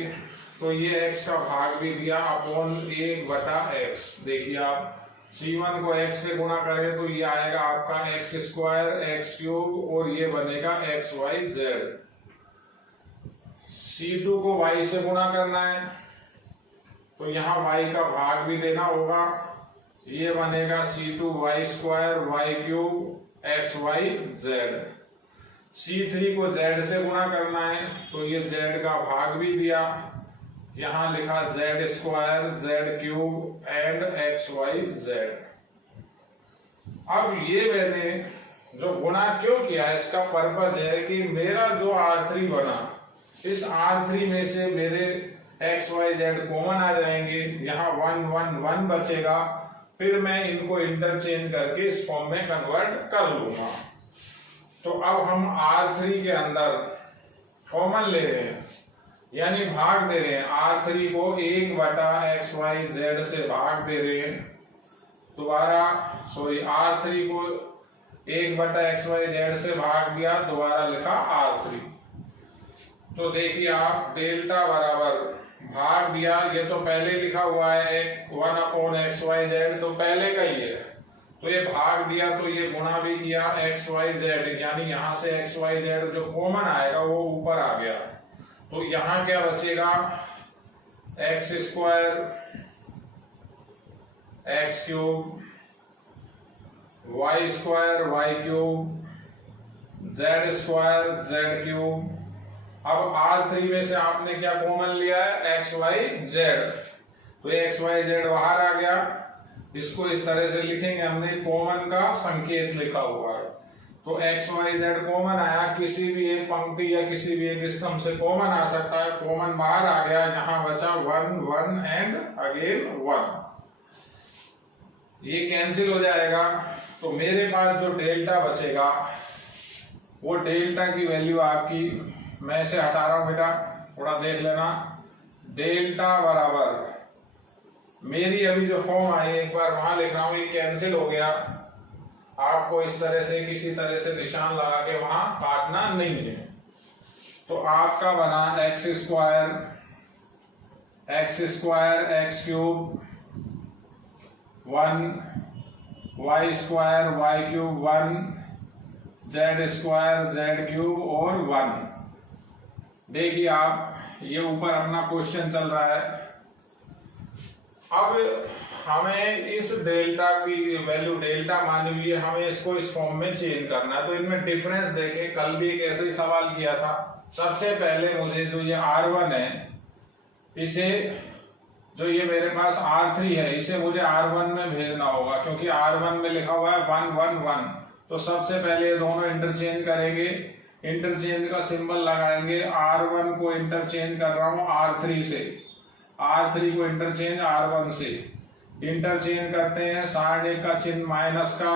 तो ये x का भाग भी दिया अपॉन 1/x। देखिए आप C1 को x से गुणा करें तो ये आएगा आपका x स्क्वायर x क्यूब, और ये बनेगा XYZ। C2 को y से गुणा करना है तो यहाँ y का भाग भी देना होगा, ये बनेगा C2 y square y cube XYZ। C3 को z से गुणा करना है तो ये z का भाग भी दिया, यहाँ लिखा z square z cube and XYZ। अब ये मैंने जो गुणा क्यों किया, इसका पर्पज है कि मेरा जो R3 बना, इस R3 में से मेरे XYZ कॉमन आ जाएंगे, यहाँ 1 1 1 बचेगा, फिर मैं इनको इंटरचेंज करके इस फॉर्म में कन्वर्ट कर लूंगा। तो अब हम R3 के अंदर कॉमन ले रहे हैं, यानी भाग दे रहे हैं। R3 को 1/XYZ से भाग दे रहे हैं, दोबारा R3 को 1/XYZ से भाग दिया, दोबारा लिखा R3। तो देखिए आप डेल्टा बराबर भाग दिया, ये तो पहले लिखा हुआ है 1/XYZ, तो पहले का ही है, तो ये भाग दिया, तो ये गुणा भी किया XYZ, यानी यहां से XYZ जो कॉमन आएगा वो ऊपर आ गया। तो यहां क्या बचेगा, x square x cube, y square y cube, z square z cube. अब R3 में से आपने क्या कॉमन लिया है, XYZ, तो XYZ बाहर आ गया। इसको इस तरह से लिखेंगे, हमने कॉमन का संकेत लिखा हुआ है। तो XYZ कॉमन आया, किसी भी एक पंक्ति या किसी भी एक स्तंभ से कॉमन आ सकता है, कॉमन बाहर आ गया, यहाँ बचा 1 1 एंड अगेन 1, ये कैंसिल हो जाएगा। तो मेरे पास जो डेल्टा बचेगा वो डेल्टा की वैल्यू आपकी, मैं इसे हटा रहा हूं बेटा, थोड़ा देख लेना। डेल्टा बराबर मेरी अभी जो फॉर्म आई एक बार वहां लिख रहा हूं, ये कैंसिल हो गया। आपको इस तरह से किसी तरह से निशान लगा के वहां काटना नहीं है। तो आपका बना x square x cube 1, y square y cube 1, z square z cube और 1। देखिए आप, ये ऊपर अपना क्वेश्चन चल रहा है। अब हमें इस डेल्टा की वैल्यू, डेल्टा मानी हुई है, हमें इसको इस फॉर्म में चेंज करना है। तो इनमें डिफरेंस देखें, कल भी एक ऐसे ही सवाल किया था। सबसे पहले मुझे जो ये R1 है, इसे जो ये मेरे पास R3 है, इसे मुझे R1 में भेजना होगा, क्योंकि R1 में लिखा हुआ है 1 1 1। तो सबसे पहले ये दोनों इंटरचेंज करेंगे, इंटरचेंज का सिंबल लगाएंगे। R1 को इंटरचेंज कर रहा हूं R3 से, R3 को इंटरचेंज R1 से, इंटरचेंज करते हैं। साइड एक का चिन्ह माइनस का,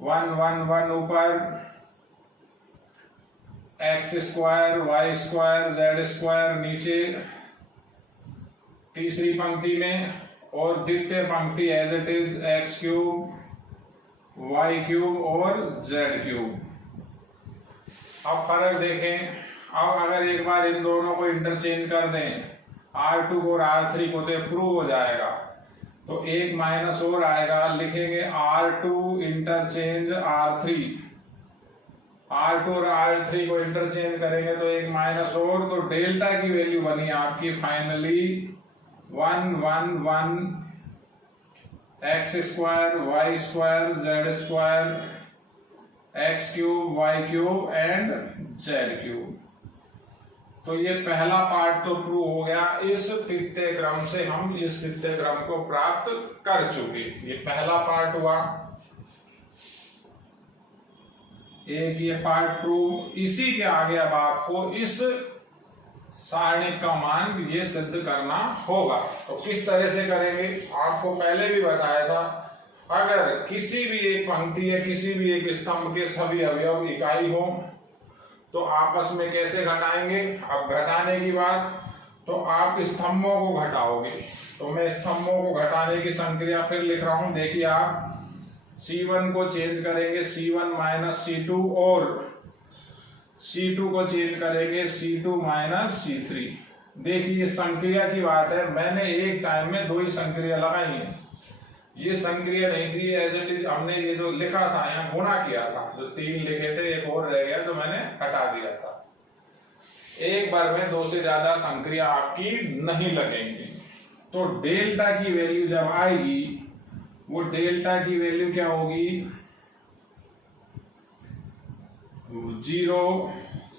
1 1 1 ऊपर, x square y square z square नीचे तीसरी पंक्ति में, और द्वितीय पंक्ति as it is x cube y cube और z क्यूब। अब फर्क देखें। अब अगर एक बार इन दोनों को इंटरचेंज कर दें, R2 को और R3 को, तो प्रूव हो जाएगा। तो एक माइनस और आएगा, लिखेंगे R2 इंटरचेंज R3, R2 और R3 को इंटरचेंज करेंगे तो एक माइनस और, तो डेल्टा की वैल्यू बनी आपकी finally 1 1 1 x square y square z square x cube y cube and z cube. तो ये पहला पार्ट तो प्रूव हो गया। इस तृतीय क्रम से हम इस तृतीय क्रम को प्राप्त कर चुके। ये पहला पार्ट हुआ, एक ये पार्ट प्रूव। इसी के आगे अब आपको इस सारणी का मान ये सिद्ध करना होगा। तो किस तरह से करेंगे, आपको पहले भी बताया था। अगर किसी भी एक पंक्ति या किसी भी एक स्तंभ के सभी अवयव इकाई हो तो आपस में कैसे घटाएंगे। अब घटाने की बात, तो आप स्तंभों को घटाओगे। तो मैं स्तंभों को घटाने की संक्रिया फिर लिख रहा हूं। देखिए, आप C1 को चेंज करेंगे C1 माइनस C2 और C2 को चेंज करेंगे C2 माइनस C3। देखिए, संक्रिया की बात है। मैंने एक टाइम में 2 ही संक्रिया लगाई है। ये संक्रिया नहीं थी, एज इट इज हमने ये जो लिखा था यहाँ गुणा किया था। जो 3 लिखे थे, एक और रह गया तो मैंने हटा दिया था। एक बार में 2 से ज्यादा संक्रिया आपकी नहीं लगेंगी। तो डेल्टा की वैल्यू जब आएगी, वो डेल्टा की वैल्यू क्या होगी, 0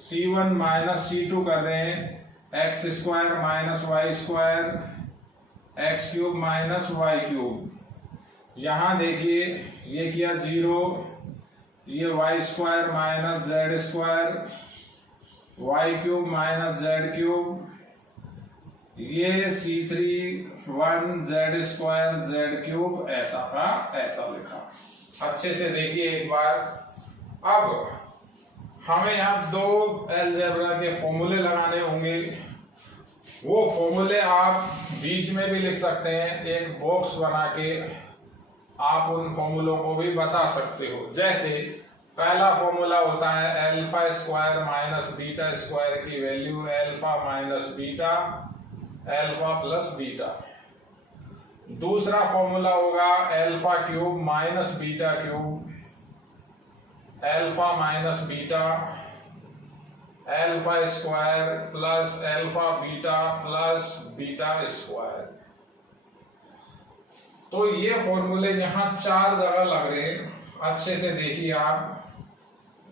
C1 माइनस C2 कर रहे हैं, x square minus y square x cube minus y cube. यहां देखिए, ये किया 0, ये y square minus z square y cube minus z cube, ये C3 1 Z square Z cube, ऐसा का ऐसा लिखा। अच्छे से देखिए एक बार। अब हमें यहाँ 2 अलजेब्रा के फॉर्मूले लगाने होंगे। वो फॉर्मूले आप बीच में भी लिख सकते हैं, एक बॉक्स बना के आप उन फॉर्मूलों को भी बता सकते हो। जैसे पहला फॉर्मूला होता है alpha square minus beta square की value alpha minus beta alpha plus beta. दूसरा फॉर्मूला होगा alpha cube minus beta cube alpha minus beta alpha square plus alpha beta plus beta square. तो ये फॉर्मूले यहां 4 जगह लग रहे हैं। अच्छे से देखिए आप।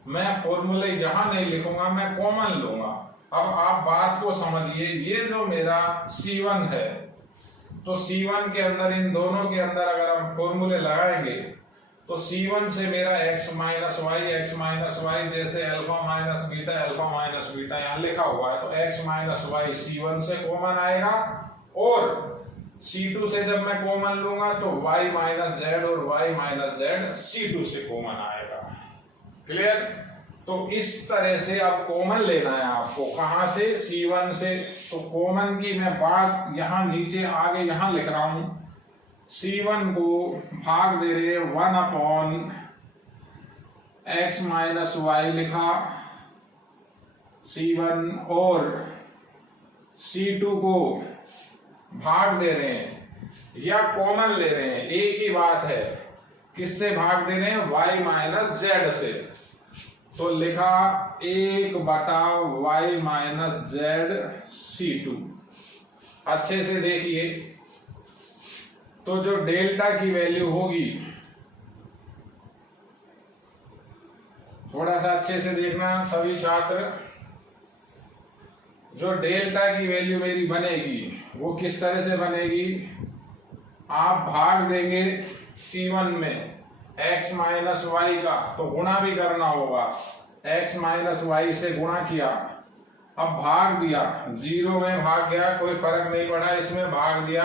मैं फॉर्मूले यहां नहीं लिखूंगा, मैं कॉमन लूंगा। अब आप बात को समझिए। ये जो मेरा C1 है, तो C1 के अंदर, इन दोनों के अंदर अगर हम फॉर्मूले लगाएंगे तो C1 से मेरा x माइनस वाई, जैसे अल्फा माइनस बीटा यहाँ लिखा हुआ है, तो x माइनस वाई C1 से कॉमन आएगा, और C2 से जब मैं कॉमन लूंगा तो y माइनस जेड और y माइनस जेड C2 से कॉमन आएगा। क्लियर। तो इस तरह से अब कॉमन लेना है आपको। कहां से, C1 से। तो कॉमन की मैं बात यहां नीचे आगे यहां लिख रहा हूं। C1 को भाग दे रहे 1 अपॉन x माइनस वाई लिखा C1, और C2 को भाग दे रहे हैं या कॉमन ले रहे हैं, एक ही बात है। किससे भाग दे रहे हैं, y माइनस जेड से। तो लिखा 1/y माइनस जेड C2। अच्छे से देखिए। तो जो डेल्टा की वैल्यू होगी, थोड़ा सा अच्छे से देखना सभी छात्र, जो डेल्टा की वैल्यू मेरी बनेगी वो किस तरह से बनेगी। आप भाग देंगे C1 में x माइनस वाई का, तो गुणा भी करना होगा, x माइनस वाई से गुणा किया, अब भाग दिया, 0 में भाग गया, कोई फर्क नहीं पड़ा, इसमें भाग दिया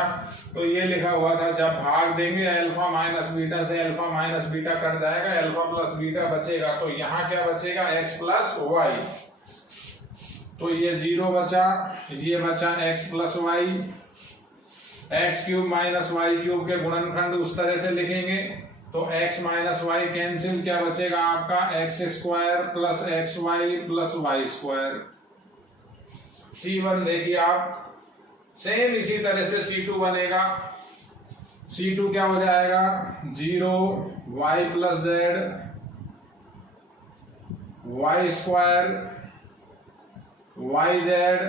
तो ये लिखा हुआ था जब भाग देंगे अल्फा माइनस बीटा से अल्फा माइनस बीटा कट जाएगा, अल्फा प्लस बीटा बचेगा, तो यहाँ क्या बचेगा x प्लस वाई, तो ये 0 बचा, ये बचा x plus y, x cube minus y cube के गुणनखंड उस तरह से लिखेंगे तो x माइनस वाई कैंसिल, क्या बचेगा आपका x square plus x y plus y square. C1 देखिए आप, सेम इसी तरह से C2 बनेगा, C2 क्या हो जाएगा 0 y plus z y square y z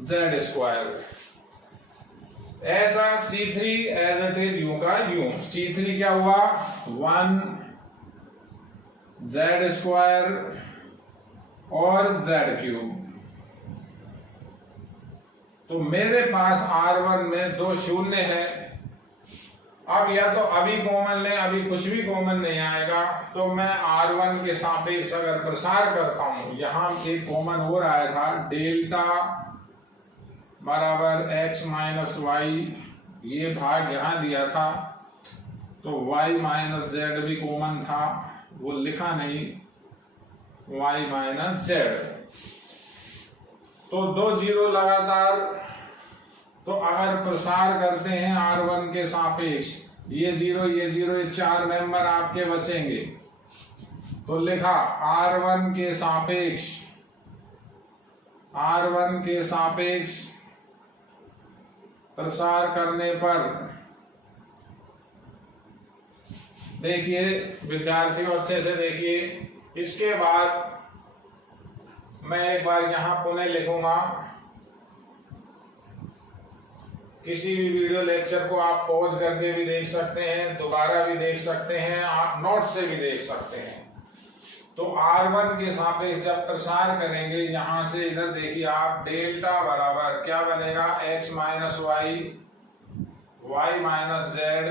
z square. ऐसा C3 एज इट इज यूं का यूं, C3 क्या हुआ 1 जेड स्क्वायर और जेड क्यूब। तो मेरे पास R1 में 2 शून्य है, अब या तो अभी कॉमन ले, अभी कुछ भी कॉमन नहीं आएगा, तो मैं R1 के सापेक्ष अगर प्रसार करता हूं, यहां एक कॉमन हो रहा था डेल्टा बराबर x माइनस वाई, ये भाग यहां दिया था, तो y माइनस जेड भी कॉमन था, वो लिखा नहीं, y माइनस जेड, तो 2 0 लगातार। तो अगर प्रसार करते हैं R1 के सापेक्ष, ये 0 ये 0, ये 4 मेंबर आपके बचेंगे, तो लिखा R1 के सापेक्ष, R1 के सापेक्ष प्रसार करने पर, देखिए विद्यार्थियों अच्छे से देखिए, इसके बाद मैं एक बार यहां पुनः लिखूंगा, किसी भी वीडियो लेक्चर को आप पॉज करके भी देख सकते हैं, दोबारा भी देख सकते हैं, आप नोट से भी देख सकते हैं। तो R1 के सापेक्ष जब प्रसार करेंगे, यहां से इधर देखिए आप, डेल्टा बराबर क्या बनेगा x minus y y minus z,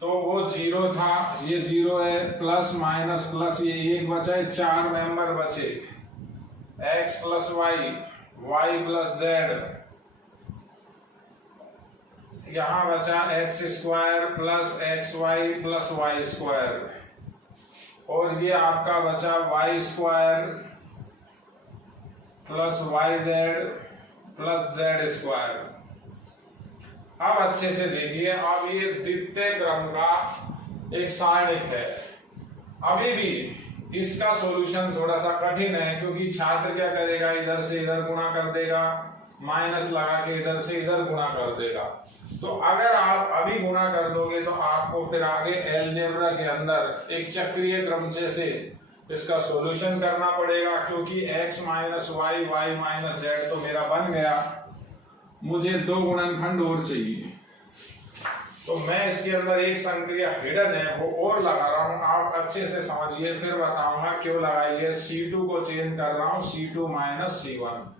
तो वो 0 था, ये 0 है, प्लस माइनस प्लस, ये 1 बचा है, 4 मेंबर बचे, x plus y y plus z, यहां बचा x square plus x y plus y square, और ये आपका बचा y square plus y z plus z square. अब अच्छे से देखिए, अब ये द्वितीय क्रम का एक सारणिक है। अभी भी इसका सॉल्यूशन थोड़ा सा कठिन है, क्योंकि छात्र क्या करेगा, इधर से इधर गुणा कर देगा, माइनस लगा के इधर से इधर गुणा कर देगा। तो अगर आप अभी गुणा कर दोगे तो आपको फिर आगे अलजेब्रा के अंदर एक चक्रीय क्रम से इसका सॉल्यूशन करना पड़ेगा, क्योंकि x minus y y minus z तो मेरा बन गया, मुझे 2 गुणनखंड और चाहिए। तो मैं इसके अंदर एक संक्रिया हिडन है वो और लगा रहा हूं, आप अच्छे से समझिए, फिर बताऊंगा क्यों लगाइए। C2 को चेंज कर रहा हूं, C2 माइनस C1।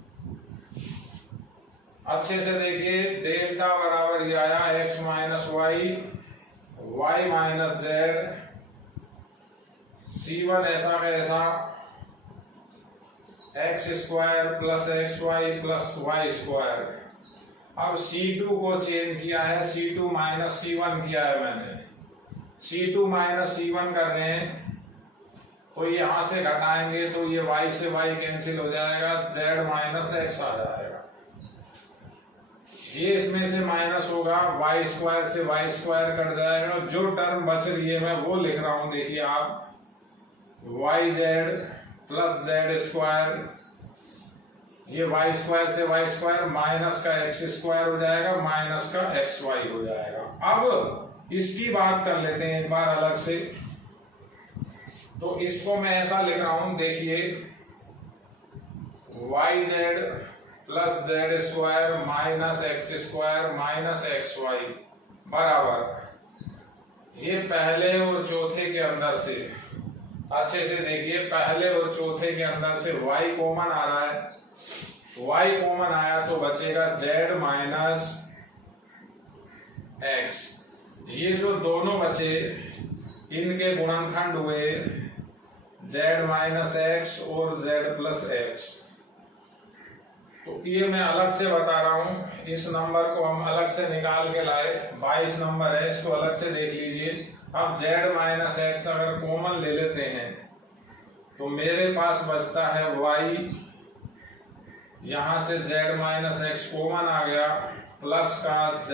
अच्छे से देखिए, डेल्टा बराबर ये आया x minus y y minus z, C1 ऐसा का ऐसा x square plus x y plus y square. अब C2 को चेंज किया है, C2 माइनस C1 किया है मैंने, C2 माइनस C1 कर रहे हैं, तो यहां से घटाएंगे तो ये y से y कैंसिल हो जाएगा, z माइनस x आ जाएगा, ये इसमें से माइनस होगा, वाई स्क्वायर से वाई स्क्वायर कट जाएगा, जो टर्म बच रही है मैं वो लिख रहा हूं, देखिए आप, y z plus z square, ये वाई स्क्वायर से वाई स्क्वायर, माइनस का एक्स स्क्वायर हो जाएगा, माइनस का एक्स वाई हो जाएगा। अब इसकी बात कर लेते हैं एक बार अलग से, तो इसको मैं ऐसा लिख रहा हूं, देखिए y z plus z square minus x square minus x y बराबर, ये पहले और चौथे के अंदर से, अच्छे से देखिए, पहले और चौथे के अंदर से y कॉमन आ रहा है, y कॉमन आया तो बचेगा z माइनस x, ये जो दोनों बचे इनके गुणनखंड हुए z माइनस एक्स और z प्लस एक्स। तो ये मैं अलग से बता रहा हूँ, इस नंबर को हम अलग से निकाल के लाए, 22 नंबर है, इसको अलग से देख लीजिए। अब z माइनस एक्स अगर कॉमन ले लेते हैं तो मेरे पास बचता है y, यहाँ से z माइनस एक्स कॉमन आ गया, प्लस का z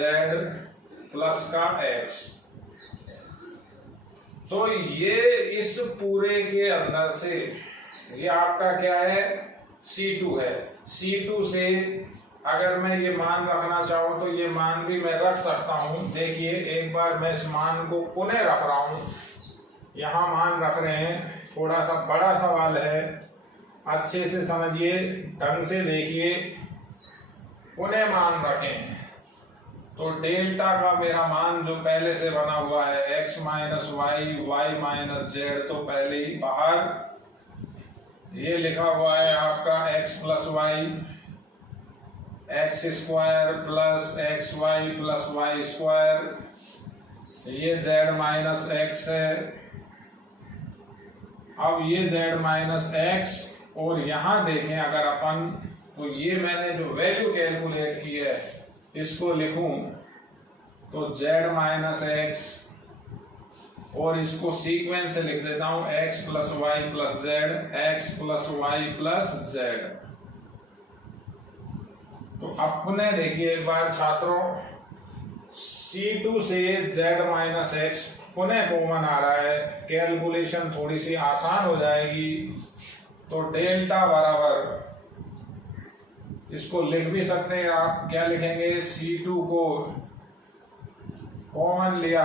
प्लस का x। तो ये इस पूरे के अंदर से ये आपका क्या है, C2 है। C2 से अगर मैं ये मान रखना चाहूँ तो ये मान भी मैं रख सकता हूँ। देखिए एक बार मैं इस मान को पुनः रख रहा हूँ, यहाँ मान रख रहे हैं, थोड़ा सा बड़ा सवाल है, अच्छे से समझिए, ढंग से देखिए, पुनः मान रखें। तो डेल्टा का मेरा मान जो पहले से बना हुआ है x minus y, y minus z, तो पहले ही बाहर ये लिखा हुआ है आपका x plus y, x square plus x y plus y square, ये z माइनस एक्स है। अब ये z माइनस एक्स, और यहाँ देखें अगर अपन, तो ये मैंने जो वैल्यू कैलकुलेट की है इसको लिखूं तो z माइनस एक्स, और इसको सीक्वेंस से लिख देता हूं x plus y plus z, x plus y plus z. तो अपने देखिए एक बार छात्रों, C2 से z माइनस एक्स पुनः कॉमन आ रहा है, कैलकुलेशन थोड़ी सी आसान हो जाएगी। तो डेल्टा बराबर, इसको लिख भी सकते हैं आप, क्या लिखेंगे, C2 को कॉमन लिया,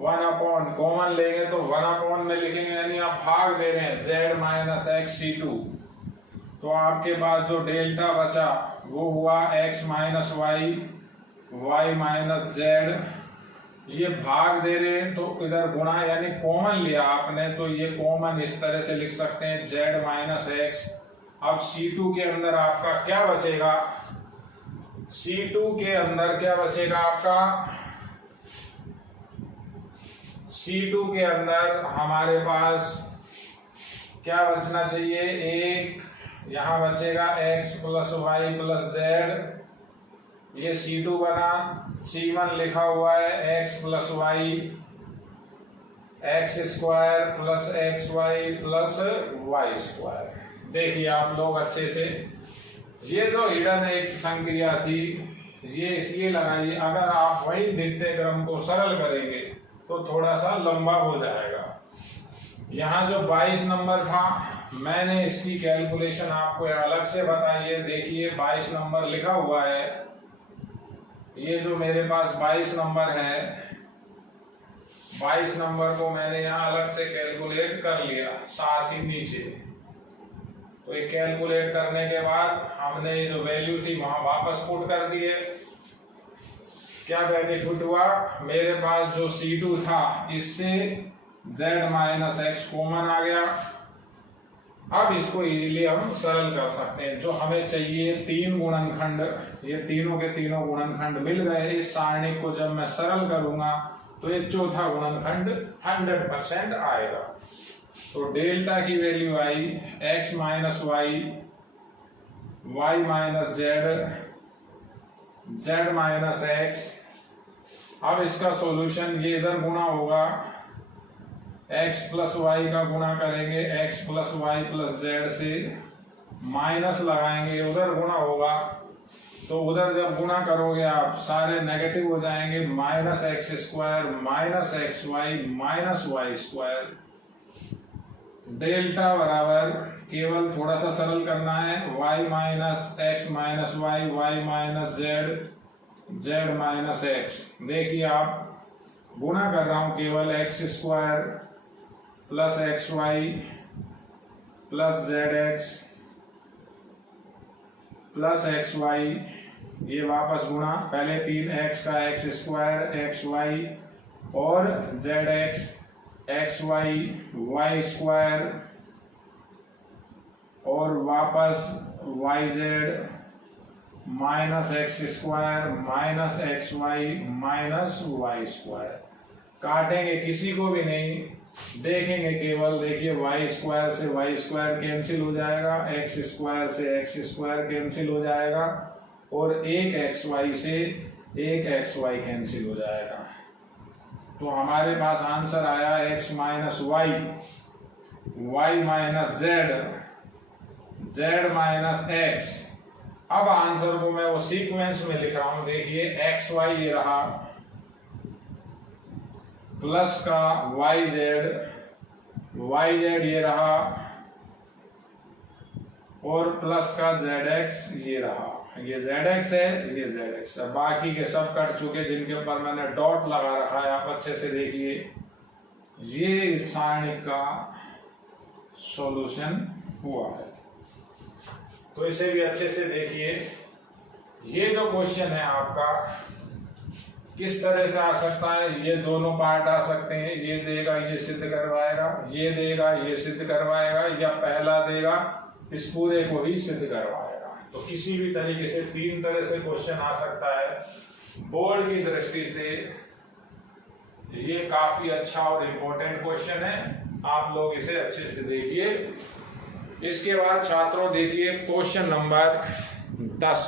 1 अपॉन, कॉमन लेंगे तो 1 अपॉन में लिखेंगे, यानी आप भाग दे रहे हैं z माइनस एक्स C2। तो आपके पास जो डेल्टा बचा वो हुआ x minus y, y minus z, ये भाग दे रहे हैं तो इधर गुणा, यानी कॉमन लिया आपने, तो ये कॉमन इस तरह से लिख सकते हैं z माइनस एक्स। अब C2 के अंदर आपका क्या बचेगा, C2 के अंदर क्या बचेगा आपका, C2 के अंदर हमारे पास क्या बचना चाहिए, एक यहाँ बचेगा x plus y plus z, ये C2 बना, C1 लिखा हुआ है x plus y, x square plus x y plus y square. देखिए आप लोग अच्छे से, ये जो हिडन एक संक्रिया थी ये इसलिए लगाइए, अगर आप वही द्वितीय क्रम को सरल करेंगे तो थोड़ा सा लंबा हो जाएगा। यहाँ जो 22 नंबर था मैंने इसकी कैलकुलेशन आपको अलग से बताई है। देखिए 22 नंबर लिखा हुआ है, ये जो मेरे पास 22 नंबर है, 22 नंबर को मैंने यहाँ अलग से कैलकुलेट कर लिया, साथ ही नीचे। तो ये कैलकुलेट करने के बाद हमने ये जो वैल्यू थी वहां वापस पुट कर दिए। क्या बेनिफिट हुआ, मेरे पास जो C2 था इससे z माइनस एक्स कॉमन आ गया। अब इसको इजीली हम सरल कर सकते हैं। जो हमें चाहिए 3 गुणनखंड, ये तीनों के तीनों गुणनखंड मिल गए। इस सारणी को जब मैं सरल करूंगा तो ये चौथा गुणनखंड 100% आएगा। तो डेल्टा की वैल्यू आई x minus y, y minus z, z minus x. अब इसका सॉल्यूशन, ये इधर गुणा होगा, x प्लस वाई का गुणा करेंगे x plus y plus z से, माइनस लगाएंगे, उधर गुणा होगा, तो उधर जब गुणा करोगे आप सारे नेगेटिव हो जाएंगे, minus x square minus x y minus y square. Delta बराबर, केवल थोड़ा सा सरल करना है, y minus x minus y, y minus z, z minus x. देखिए आप गुणा कर रहा हूं, केवल x square plus x y plus z x plus x y, ये वापस गुणा, पहले 3x का एक्स स्क्वायर एक्स वाई और z x x y y square और वापस Y Z minus x square minus x y minus y square. काटेंगे किसी को भी नहीं, देखेंगे केवल, देखिए वाई स्क्वायर से वाई स्क्वायर कैंसिल हो जाएगा, एक्स स्क्वायर से एक्स स्क्वायर कैंसिल हो जाएगा और एक एक्स वाई से एक एक्स वाई कैंसिल हो जाएगा। तो हमारे पास आंसर आया x minus y, y minus z, z minus x. अब आंसर को मैं वो सीक्वेंस में लिख रहा हूं, देखिए एक्स वाई ये रहा, प्लस का वाई जेड ये रहा और प्लस का जेड एक्स ये रहा। ये जेड एक्स है, ये जेड एक्स है। बाकी के सब कट चुके जिनके ऊपर मैंने डॉट लगा रखा है, आप अच्छे से देखिए। ये इस सारणी का सॉल्यूशन हुआ है। तो इसे भी अच्छे से देखिए। ये जो क्वेश्चन है आपका किस तरह से आ सकता है, ये दोनों पार्ट आ सकते हैं। ये देगा ये सिद्ध करवाएगा, ये देगा ये सिद्ध करवाएगा, या पहला देगा इस पूरे को ही सिद्ध करवाएगा। तो किसी भी तरीके से तीन तरह से क्वेश्चन आ सकता है। बोर्ड की दृष्टि से ये काफी अच्छा और इम्पोर्टेंट क्वेश्चन है, आप लोग इसे अच्छे से देखिए। इसके बाद छात्रों देखिए क्वेश्चन नंबर 10।